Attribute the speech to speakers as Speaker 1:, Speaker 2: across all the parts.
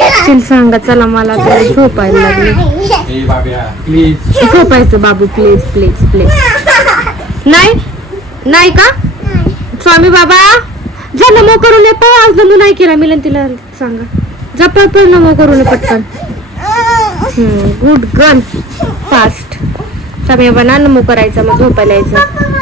Speaker 1: तिला सांगा चला मला तर झोपायला लागली. झोपायचं बाबू प्लीज प्लीज प्लीज नाही? नाही का? स्वामी बाबा जा नमो करून ये आज नमो नाही केला. मी तिला सांगा. जा पण नमो करून ये पटकन. गुड गर्ल फास्ट स्वामी बाबा ना नमो करायचा मग झोपायला यायचं.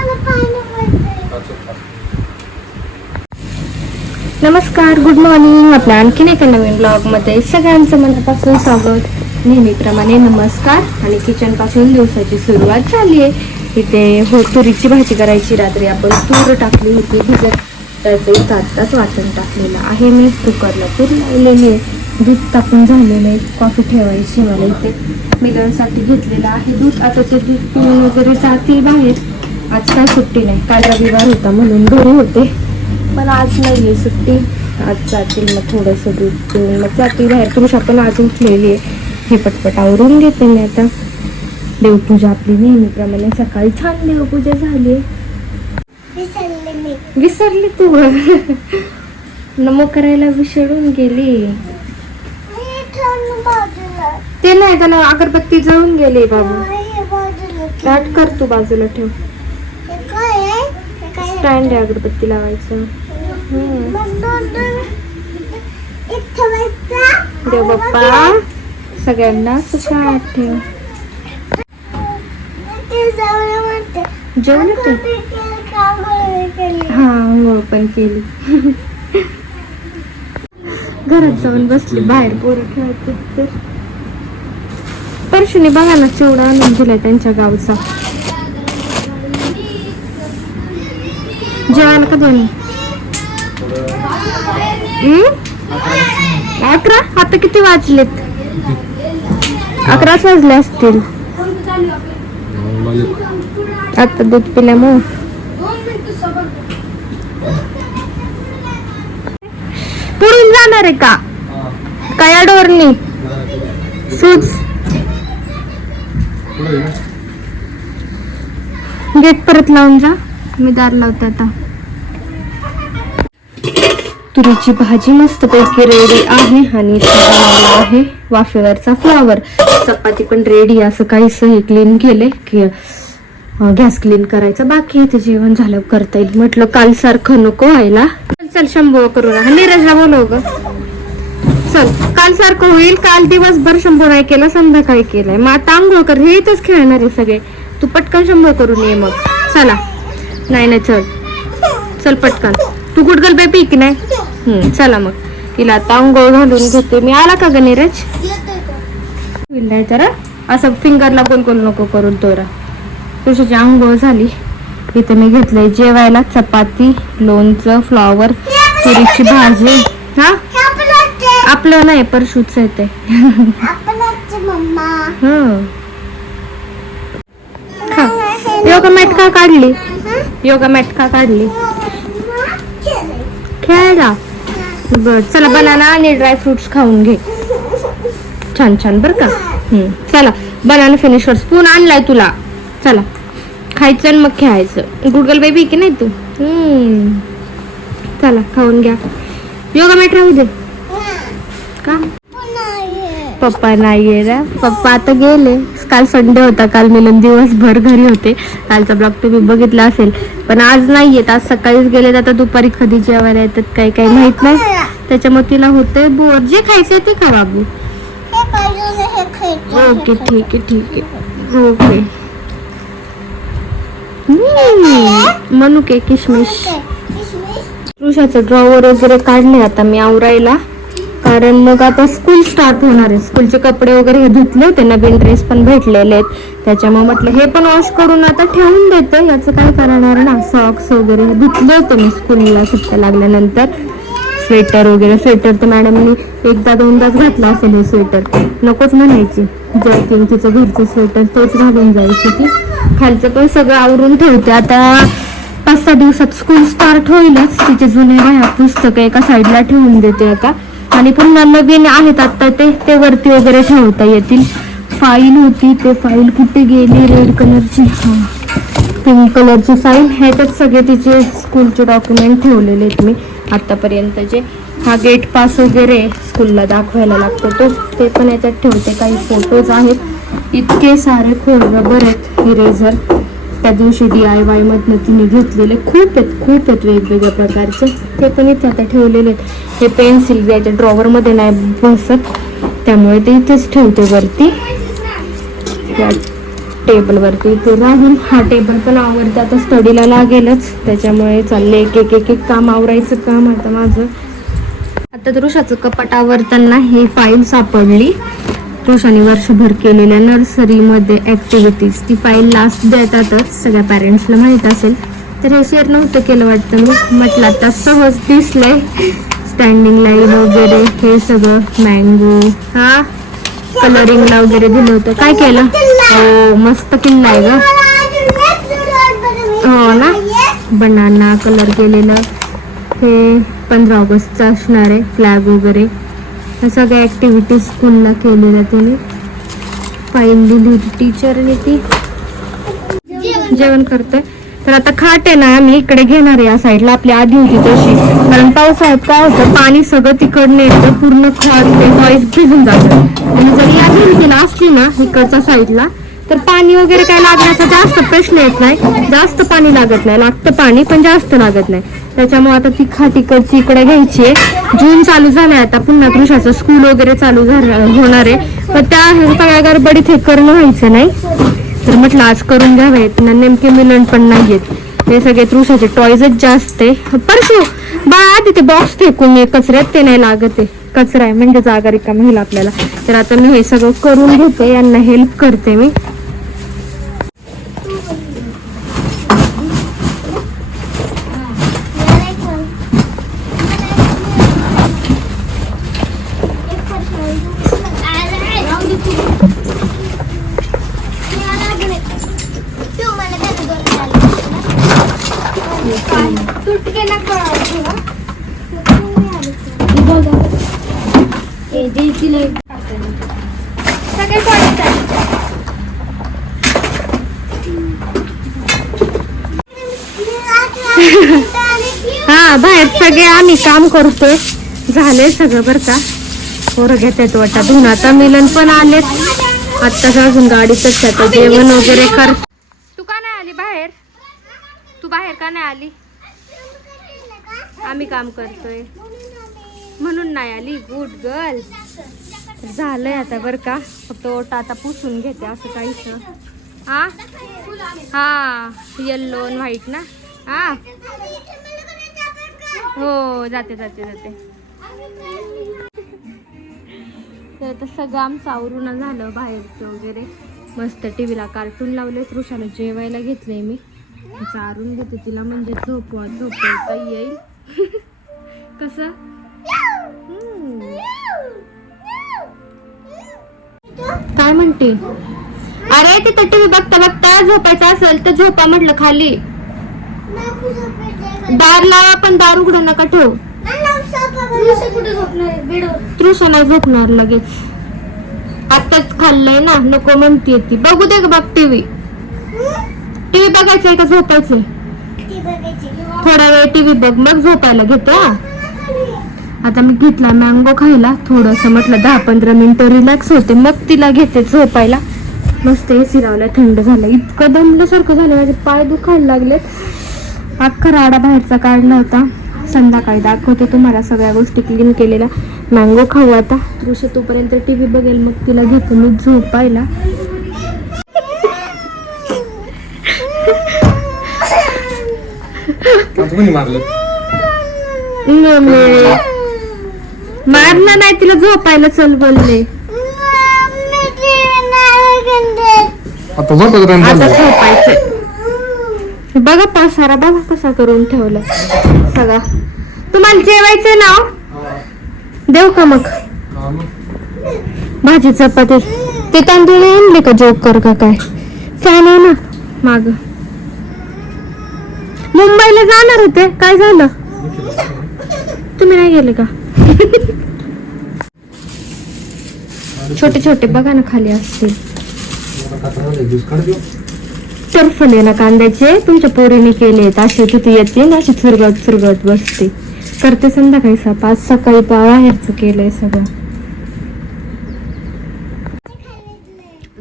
Speaker 1: नमस्कार गुड मॉर्निंग आपल्या आणखीन एका नवीन ब्लॉगमध्ये सगळ्यांचं मनापासून स्वागत. नेहमीप्रमाणे नमस्कार. आणि किचनपासून दिवसाची सुरुवात झाली आहे इथे हो तुरीची भाजी करायची. रात्री आपण तूर टाकली होती. भिजत त्याचं इथं आत्ताच वाटण टाकलेलं आहे. मी कुकरला तूर लावलेली. आहे दूध टाकून झालेलं. आहे कॉफी ठेवायची मला इथे. मिलनसाठी घेतलेलं आहे दूध. आता ते दूध पिऊन वगैरे जातील बाहेर. आज काय सुट्टी नाही. काल रविवार होता म्हणून घरी होते. पण आज नाही आहे सुट्टी. आज जातील मग थोडंसं दूध पिऊन. मग जातील बाहेर. तुमच्या पण आज उठलेली आहे हे पटपट आवरून घेते मी आता. देवपूजा आपली नेहमीप्रमाणे सकाळी छान देवपूजा झाली विसरली तू. नमो करायला विसरून गेली. ते नाही त्याला अगरबत्ती जळून गेली बाबू. स्टार्ट कर तू बाजूला ठेव. स्टँड आहे अगरबत्ती लावायचं. देव बाप्पा सगळ्यांना सुखा ठेव जेवण ते हा आंघोळ पण केली. घरात जाऊन बसली बाहेर पोरं खेळत तर परशुने बघा ना चिवडा आणून दिलाय त्यांच्या गावचा. जेवायला का दोन्ही अकरा? आता किती वाजलेत? अकराच वाजले असतील. आता दूध पिल्यामुळं. पुढून जाणार आहे का? कया डोरनी? सूच गेट परत लावून जा. मी दार लावते आता. तुरीची भाजी मस्त पैकी रेडी आहे आणि आहे. वाफेवरचा फ्लावर चपाती पण रेडी असं काही सही क्लीन केले की गॅस क्लीन करायचा बाकी आहे. ते जेवण झालं करता येईल. म्हटलं काल सारखं नको व्हायला. चल, चल शंभू करू नका नीरजला बोलव ग. चल काल सारखं होईल. काल दिवसभर शंभू नाही केलं संध्याकाळी केलंय. मग आता आंघोळ कर हे इथंच खेळणार आहे सगळे. तू पटकन शंभू करून ये मग. चला. नाही नाही चल. चल पटकन. तू गुडगल बेबी की नाही हम्म, चला मग. तिला आता आंघोळ घालून घेते. मी आला का ग नीरज? नाही तर? असं फिंगरला गोल गोल नको करून तोरा तुळशीची आंघोळ झाली. इथे मी घेतलंय जेवायला चपाती लोणचं फ्लॉवर तुरीची भाजी. हा? आपलं नाही परशूच आहे ते. हं. खा. योगा मॅट का काढली? योगा मॅट का काढली? खेळायला बर चला बनाना आणि ड्राय फ्रुट्स खाऊन घे. छान छान बर का? हम्म. चला बनाना फिनिशर स्पून आणलाय तुला. चला खायचं आणि मग खेळायचं. गुगल बेबी की नाही तू? हम्म. चला खाऊन घ्या. योगा मॅट राहू दे. का? पप्पा नाहीये ना पप्पा आता गेले. काल संडे होता काल मिलन दिवसभर घरी होते. कालचा ब्लॉग तुम्ही बघितला असेल. पण आज नाही येत आज सकाळीच गेले आता दुपारी कधी जेवायला येतात काही काही माहीत नाही. त्याच्यामुळे तिला होते बोर. जे खायचंय ते खा बाबू. ओके ठीक आहे ठीक आहे. ओके. मनुके किशमिश. ऋषाचं ड्रॉवर वगैरे काढले आता मी आवरायला. कारण मग आता स्कूल स्टार्ट होणार आहे. स्कूलचे कपडे वगैरे हे धुतले होते नवीन ड्रेस पण भेटलेले आहेत. त्याच्यामुळे म्हटलं हे पण वॉश करून आता ठेवून देते. याचं काय करणार ना सॉक्स वगैरे हे धुतले होते मी स्कूलला सुट्ट्या लागल्यानंतर. स्वेटर वगैरे स्वेटर तर मॅडमनी एकदा दोनदाच घातला असेल हे स्वेटर नकोच म्हणायची. जर्किंग तिचं घरचं स्वेटर तोच घालून जायची ती. खालचं पण सगळं आवरून ठेवते. आता पाच सहा दिवसात स्कूल स्टार्ट होईलच. तिचे जुने पुस्तकं एका साईडला ठेवून देते आता. आणि पुन्हा नवीन आहेत आता ते ते वरती वगैरे ठेवता येतील. फाईल होती ते फाईल कुठे गेली? रेड कलरची हा. पिंक कलरची फाईल ह्याच्यात सगळे तिचे स्कूलचे डॉक्युमेंट ठेवलेले आहेत मी. आतापर्यंतचे हा गेट पास वगैरे स्कूलला दाखवायला लागतो तो ते पण याच्यात ठेवते. काही फोटोज आहेत. इतके सारे खोडरबर आहेत इरेझर त्या दिवशी डी आय वाय मधनं तिने घेतलेले. खूप आहेत खूप आहेत वेगवेगळ्या प्रकारचे. ते पण इथे आता ठेवलेले आहेत. हे पेन्सिल याच्या ड्रॉवरमध्ये नाही बसत त्यामुळे ते इथेच ठेवते वरती. या टेबलवरती इथे राहून. हा टेबल पण आवडते. आता स्टडीला लागेलच. त्याच्यामुळे चालले एक एक एक एक काम आवरायचं काम आता माझं. आता दृशाचं कपाट आवरताना ही फाईल सापडली. रोशाने वर्षभर केलेल्या नर्सरीमध्ये ॲक्टिव्हिटीज ती फाईल लास्ट देतातच. सगळ्या पॅरेंट्सला माहीत असेल. तर हे शेअर नव्हतं केलं वाटतं. मी म्हटलं आता सहज दिसलंय. स्टँडिंग लाईन वगैरे हे सगळं मँगो हा? कलरिंगला वगैरे दिलं होतं. काय केलं? हो मस्त किल्ला आहे ग. हो ना? बनाना कलर केलेलं. हे पंधरा ऑगस्टचं असणार आहे फ्लॅग वगैरे. ह्या सगळ्या ॲक्टिव्हिटीज स्कूलला केलेल्या त्याने. फाईल दिली होती टीचरने ती. जेवण करतोय. तर आता खाट आहे ना आम्ही इकडे घेणार आहे या साईडला आपली आधी होती तशी. कारण पावसाळ्यात काय होतं पाणी सगळं तिकडनं येतं पूर्ण खाट ते व्हॉइस भिजून जातं. आणि जर या भिंतीला असली ना इकडच्या साईडला तर पाणी वगैरे काय लागण्याचा जास्त प्रश्न येत नाही. जास्त पाणी लागत नाही. लागतं पाणी पण जास्त लागत नाही. त्याच्यामुळे आता ती खाट इकडची इकडे घ्यायची आहे. जून चालू झालाय आता. पुन्हा कृषाचं स्कूल वगैरे चालू झालं होणार आहे. पण त्या सगळ्या गडबडीत हे करणं व्हायचं नाही. तर म्हटलं आज करून घ्यावेत. ना नेमके मिलन पण नाहीयेत. हे सगळे तृषाचे टॉयजच जास्त आहे. परशू बा आधी ते बॉक्स फेकून ये कचऱ्यात ते नाही लागत आहे. कचरा आहे म्हणजे जागा रिकामी होईल आपल्याला. तर आता मी हे सगळं करून घेते यांना हेल्प करते मी. सगळे आम्ही काम करतोय. झाले सगळं बरं का. पोरं घेतात वाटा. धुवून आता मिलन पण आलेत. आत्ताच अजून गाडीतच आता जेवण वगैरे कर तू का नाही आली बाहेर? तू बाहेर का नाही आली? आम्ही काम करतोय. म्हणून नाही आली. गुड गर्ल झालंय आता बरं का. फक्त ओटा आता पुसून घेते असं काहीच हा हा. येल्लो आणि व्हाईट ना? हा. हो जाते जाते जाते. तर आता सगळं आमचं आवरून झालं बाहेरचं वगैरे. मस्त टी व्हीला कार्टून लावले तृषाला जेवायला घेतलंय मी. चारून घेते. तिला म्हणजे झोपवा झोपवता येईल. कसं? काय म्हणते? अरे तिथं टीव्ही बघता बघता झोपायचं असेल तर झोपा म्हटलं खाली. दार लावा पण दार उघडं नका ठेव. तृषा नाही झोपणार लगेच. आताच खाल्लंय ना नको म्हणते ती. बघू दे का बघ टीव्ही. टीव्ही बघायचंय का झोपायचंय? थोडा वेळ टीव्ही बघ मग झोपायला घेते हा. आता मी घेतला मँगो खायला थोडस म्हटलं दहा पंधरा मिनिटं रिलॅक्स होते मग तिला घेते झोपायला. मस्त एसी लावला थंड झालं इतकं दमल्यासारखं झालं माझे पाय दुखायला लागले अख्खा राडा बाहेरचा काढला होता. संध्याकाळी दाखवते तुम्हाला सगळ्या गोष्टी क्लीन केलेल्या. मँगो खाऊ आता. दृश्य तोपर्यंत टी व्ही बघेल मग तिला घेते. मी झोपायला
Speaker 2: मारलं?
Speaker 1: नाही तिला झोपायला चल बोलले.
Speaker 2: आता
Speaker 1: झोपायचं बघा पसारा बघा कसा करून ठेवला. सगळा तुम्हाला जेवायचं ना हो? देऊ का मग? भाजी चपाती. ते तांदूळ आणले का जोकर का काय? फॅन आहे ना. माग. मुंबईला जाणार होते. काय झालं? तुम्ही नाही गेले का? छोटे छोटे बघा ना खाली असतील. टरफले ना कांद्याचे तुमच्या पोरीने केले असे तिथे येते ना अशी चुरगट चुरगट बसते. करते संध्याकाळी साप. आज सकाळी बाहेरचं केलंय सगळं.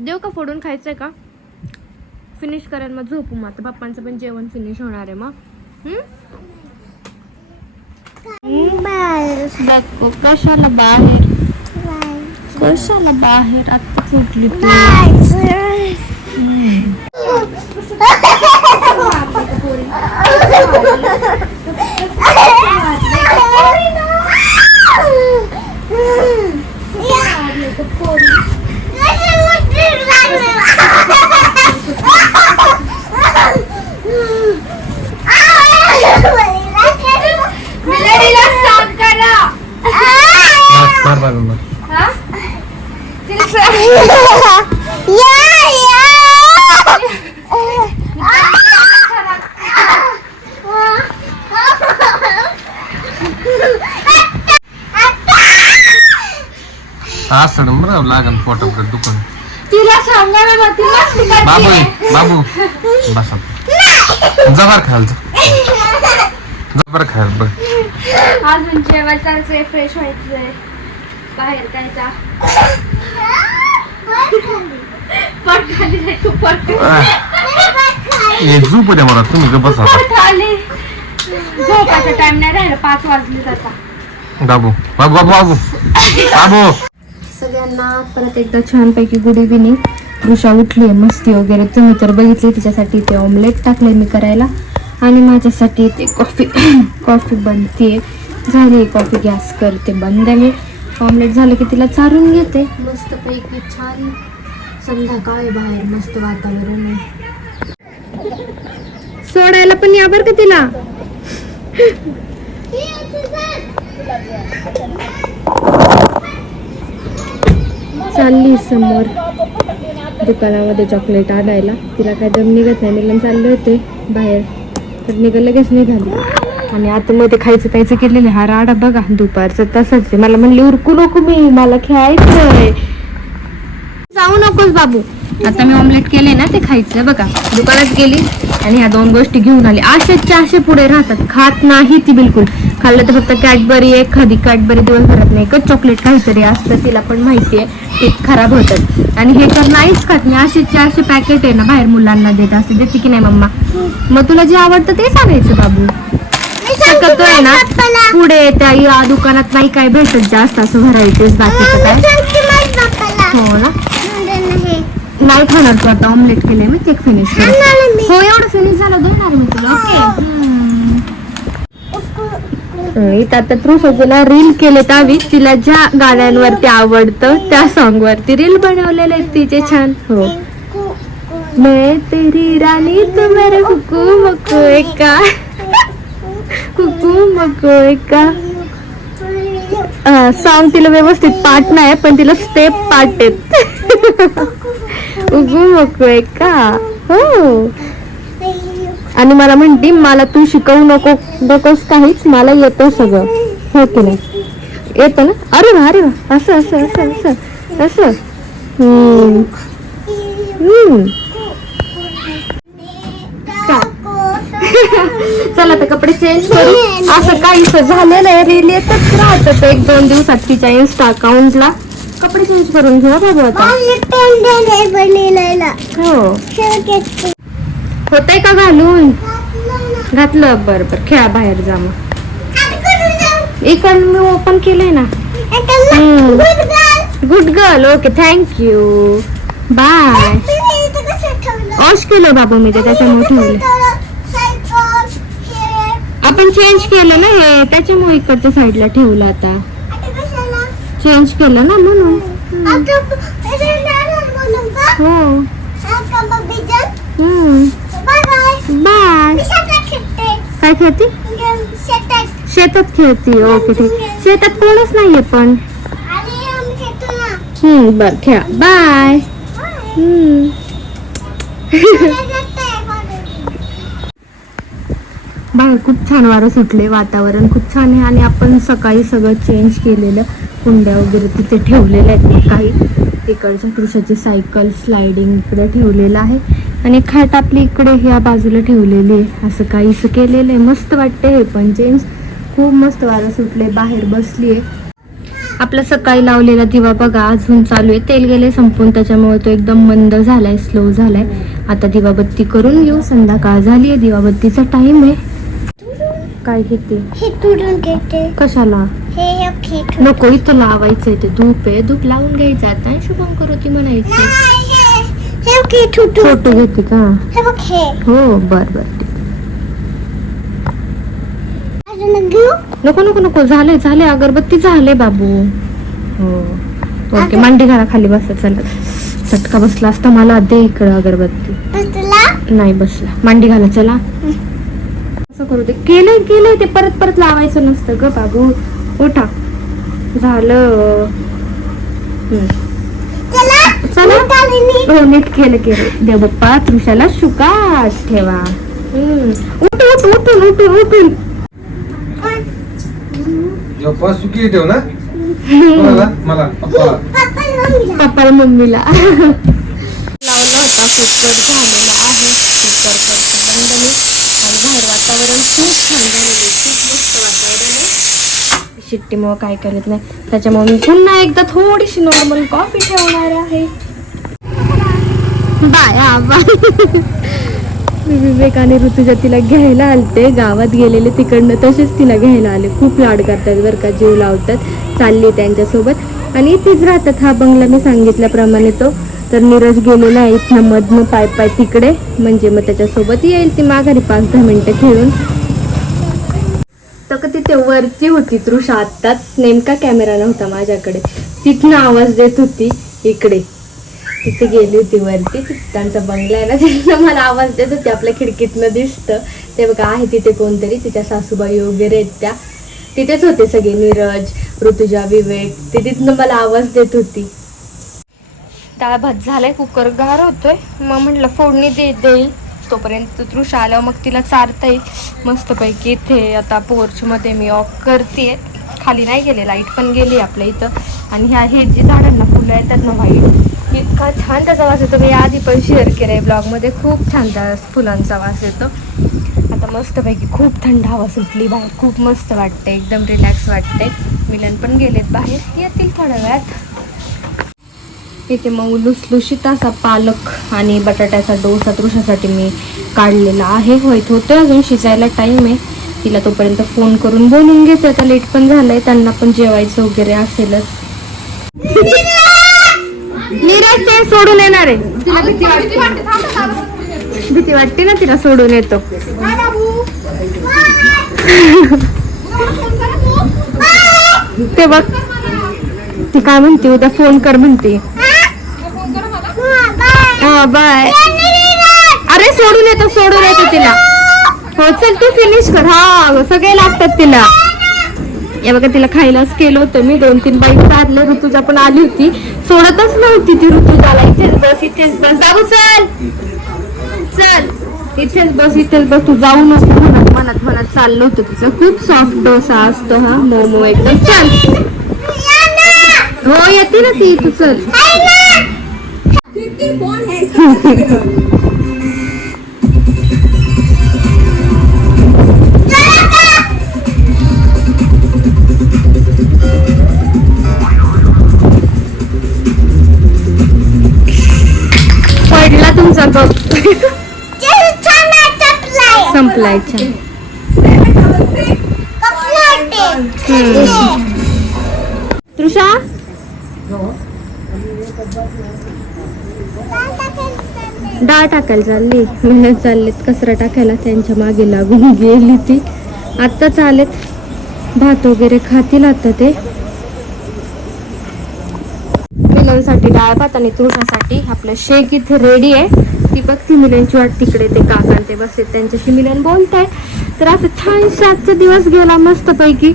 Speaker 1: देऊ का फोडून खायचंय का? फिनिश करायला मग झोपू मग आता. पप्पांचं पण जेवण फिनिश होणार आहे मग. कशाला बाहेर? कशाला बाहेर? आत्ताच उठली तू
Speaker 2: मार मार असं बरं लागन पोटाकडे दुकान
Speaker 1: तिला सांगा ना मग ती मस्ती
Speaker 2: बाबू बाबू. बसा. जबर खायला जा. जबर खायला बघ.
Speaker 1: अजून जेवायचं चालचंय फ्रेश व्हायचंय. बाहेर काय जा. पट खाली नाही तू पट
Speaker 2: हे झोप द्या मला तुम्ही ग बसा. आता.
Speaker 1: खाली झोपाचा टाइम नाही राहिला पाच वाजले जाता
Speaker 2: बाबू बाबू बाबू बाबू. बाबू.
Speaker 1: सगळ्यांना परत एकदा छानपैकी गुड इव्हिनिंग ऋषा उठली मस्ती वगैरे तुम्ही तर बघितली तिच्यासाठी ते ऑमलेट टाकले मी करायला. आणि माझ्यासाठी ते कॉफी कॉफी बनते झाली कॉफी गॅस करते बंद आहे. मी ऑमलेट झालं की तिला चारून घेते. मस्तपैकी छान. संध्याकाळी बाहेर मस्त वातावरण आहे. सोडायला पण या बरं का तिला? चालली समोर दुकानामध्ये चॉकलेट आणायला. तिला काय दम निघत नाही. मिलन चालले होते बाहेर. तर निघाल लगेच निघाली. आणि आतमध्ये खायचं प्यायचं केलेलं हा राडा बघा दुपारचं तसंच आहे. मला म्हणली उरकू नको मी. मला खेळायचंय. जाऊ नकोस बाबू. आता मी ऑमलेट केले ना ते खायचं. बघा दुकानात गेली. आणि ह्या दोन गोष्टी घेऊन आली. असेच्या असे पुढे राहतात. खात नाही ती बिलकुल. खाल्लं तर फक्त कॅडबरी एखादी कॅडबरी दिवसभरात नाही. एकच चॉकलेट काहीतरी असतं तिला पण माहिती आहे ते खराब होतात. आणि हे तर नाहीच खात. नाही असेचे असे पॅकेट आहे ना बाहेर मुलांना देत असते. देते की नाही मम्मा? मग तुला जे आवडतं ते सांगायचं बाबू. शक्यतो आहे ना पुढे त्या या दुकानात नाही काय भेटत जास्त असं व्हरायटीज बाकीचं काय? हो ना? नाही खाणार तू आता ऑमलेट केले मी केक फिनिश हो एवढं फिनिश झालं देणार मी तुला. ओके इथं आता रील केले तावी तिला ज्या गाण्यांवरती आवडतं त्या सॉन्ग वरती रील बनवलेले आहेत तिचे छान. हो. मैं तेरी रानी तू मेरे हुकुम को? एका हुकुम को एका सॉन्ग तिला व्यवस्थित पाठ नाही पण तिला स्टेप पाठ आहेत. उगू मोकळे का? हो. आणि मला म्हणते मला तू शिकवू नको नकोस काहीच मला येतं सगळं. हो की नाही? येतं ना? अरे वा अरे वा. असं असं असं असं असं. हम्म. हम्म. चला तर कपडे चेंज करू. असं काहीच झालेलं आहे. रील येतच राहत एक दोन दिवसात तिच्या इन्स्टा अकाउंटला कपडे चेंज करून घेऊ बाबू आता. हो. होतंय का घालून? घातलं बर बर. खेळा बाहेर जा मग. इकडं मी ओपन केलंय ना. Good girl okay thank you bye wash केलं बाबा मी ते त्याच्यामुळे ठेवले. आपण चेंज केलं ना हे त्याच्यामुळे इकडच्या साईडला ठेवलं आता. चेंज केलं ना म्हणून. हो. बाय. काय खेळती? शेतात खेळती ओके ठीक. शेतात कोणच नाहीये पण. हम्म बर खेळा. बाय. बाहेर खूप छान वारं सुटले वातावरण. खूप छान आहे आणि आपण सकाळी सगळं चेंज केलेलं. कुंड्या वगैरे तिथे ठेवलेल्या आहेत. काही इकडच्या पुरुषाची सायकल स्लायडिंग इकडे ठेवलेलं आहे. आणि खाट आपली इकडे ह्या बाजूला ठेवलेली आहे. असं काहीसं केलेलं आहे. मस्त वाटतं हे पण. चेंज खूप मस्त वारं सुटले बाहेर बसलीये. आपला सकाळी लावलेला दिवा बघा अजून चालू आहे. तेल गेले संपून त्याच्यामुळे तो एकदम मंद झालाय स्लो झालाय. आता दिवाबत्ती करून घेऊ. संध्याकाळ झाली आहे दिवाबत्तीचा टाइम आहे. काय घेते. कशाला?
Speaker 3: हे
Speaker 1: नको इथं लावायचंय ते. धूप आहे. धूप लावून घ्यायचं आता. आणि शुभम करोती म्हणायचं.
Speaker 3: हे ओके तुटू
Speaker 1: फोटो घेते का?
Speaker 3: हे
Speaker 1: बर बर. नको नको नको. झाले झाले अगरबत्ती झाले बाबू. हो. ओके मांडी घरा खाली बस चल. चटका बसला असता मला. दे इकडं अगरबत्ती. नाही बसला. मांडी घाला चला. असं करू दे. केलंय केलंय. ते परत परत लावायचं नसतं ग बाबू. उठा. झालं.
Speaker 3: चला.
Speaker 1: हो नीट केलं केलं देव बाप्पा तृषाला शुकात ठेवा. हम्म. उठ उठ उठून उठून उठून
Speaker 2: पप्पा सुकी ठेव ना? मला पप्पा
Speaker 3: पप्पा मम्मीला.
Speaker 1: पप्पा मम्मीला लावला होता कुकर झालेला आहे कुकर बंद आणि आता बाहेर वातावरण खूप थंड म्हणजे खूप मस्त वातावरण आहे शिट्टीमुळे काय करत नाही. त्याच्यामुळे मी पुन्हा एकदा थोडीशी नॉर्मल कॉफी ठेवणार आहे. बाय आबा मी ऋतुजा तिला घ्यायला आलते. गावात गेलेले तिकडनं तसेच तिला घ्यायला आले. खूप लाड करतात बरं का जीव लावतात. चालली त्यांच्यासोबत. आणि इथेच राहतात हा बंगला मी सांगितल्याप्रमाणे तो. तर नीरज गेलेला आहे इथनं मधनं पाय पाय तिकडे. म्हणजे मग त्याच्यासोबत येईल ती माघारी पाच दहा मिनटं खेळून. तर का तिथे वरती होती तृषा? आत्ताच नेमका कॅमेरा नव्हता माझ्याकडे. तिथनं आवाज देत होती इकडे. तिथे गेली होती वरती. त्यांचा बंगला आहे ना तिथनं मला आवाज देत होती आपल्या खिडकीतनं दिसतं. ते बघा आहे तिथे कोणतरी तिच्या सासूबाई वगैरे आहेत त्या. तिथेच होते सगळे नीरज ऋतुजा विवेक. ते तिथनं मला आवाज देत होती. डाळ भात झालाय कुकर गार होतोय. मग म्हटलं फोडणी दे देईल. तोपर्यंत तृषा आल्यावर मग तिला चारता येईल मस्तपैकी इथे आता पोर्चमध्ये मी ऑफ करते खाली नाही गेले लाइट पण गेली आपल्या इथं. आणि ह्या हे जे झाडांना फुलं येतात ना व्हाईट इतका छान त्याचा वास येतो. मी आधी पण शेअर केलं आहे ब्लॉगमध्ये खूप छान त्या फुलांचा वास येतो. आता मस्तपैकी खूप थंड हवा सुटली बाहेर. खूप मस्त वाटते एकदम रिलॅक्स वाटते मिलन पण गेलेत बाहेर. येतील थोड्या वेळात. इथे मग लुसलुशीत असा पालक आणि बटाट्याचा डोसा तृषासाठी मी काढलेला आहे. होत होतं अजून शिजायला टाईम आहे. तिला तोपर्यंत फोन करून बोलून घेते. आता लेट पण झालंय त्यांना पण जेवायचं वगैरे असेलच. नीरज ते सोडून येणार आहे. तिला भीती वाटते. भीती वाटते ना तिला सोडून येतो. ते बघ ती काय म्हणते उद्या फोन कर म्हणते. हा बाय अरे सोडून येतो सोडून येतो तिला. हो चल तू फिनिश कर. हा सगळे लागतात तिला. या बघा तिला खायलाच केलं होतं मी. दोन तीन बाईक काढले ऋतुजा पण आली होती. सोडतच नव्हती ती ऋतुजाला इथेच बस इथेच बस. जाऊ चल. चल. इथेच बस इथेच बस. तू जाऊ नको म्हणत म्हणत म्हणत चाललं होतं तिचं. खूप सॉफ्ट डोसा असतो हा. मोमो एकदम चल हो येते ना ती. तू चल. पडला तुमचा कप संपलाय छान. तृषा? डाळ टाकायला चालली. मेहनत चाललीत कचरा टाकायला त्यांच्या मागे लागून गेली ती. आत्ता चालेत. भात वगैरे खातील आता ते. मुलांसाठी डाळ भात आणि तुळसासाठी आपलं शेक इथे रेडी आहे. ती बघती मिलनची वाट तिकडे ते काका ते बसले त्यांच्याशी मिलन बोलत आहे तर असं छान आजचा दिवस गेला मस्त पैकी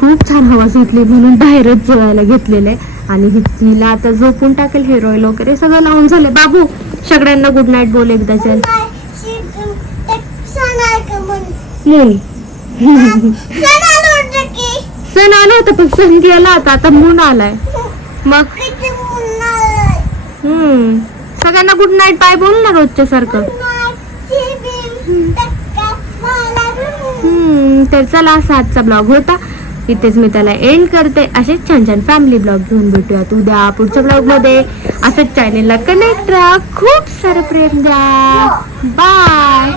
Speaker 1: खूप छान हवा सुटली म्हणून बाहेरच जेवायला घेतलेलं आहे. आणि हि- तिला आता झोपून टाकेल ऑइल वगैरे सगळं लावून झालं बाबू सगळ्यांना गुड नाईट बोल एकदा चल मून सण आला होता पण सण गेला होता? आता मून आलाय. मग? हम्म. सगळ्यांना गुड नाईट बाय बोल ना रोजच्या सारखं. तर चला असा आजचा ब्लॉग होता. इथेच मी त्याला एंड करते. असेच छान छान फॅमिली ब्लॉग घेऊन भेटूयात उद्या पुढच्या ब्लॉगमध्ये. असंच चॅनेलला कनेक्ट राहा. खूप सारं प्रेम द्या. बाय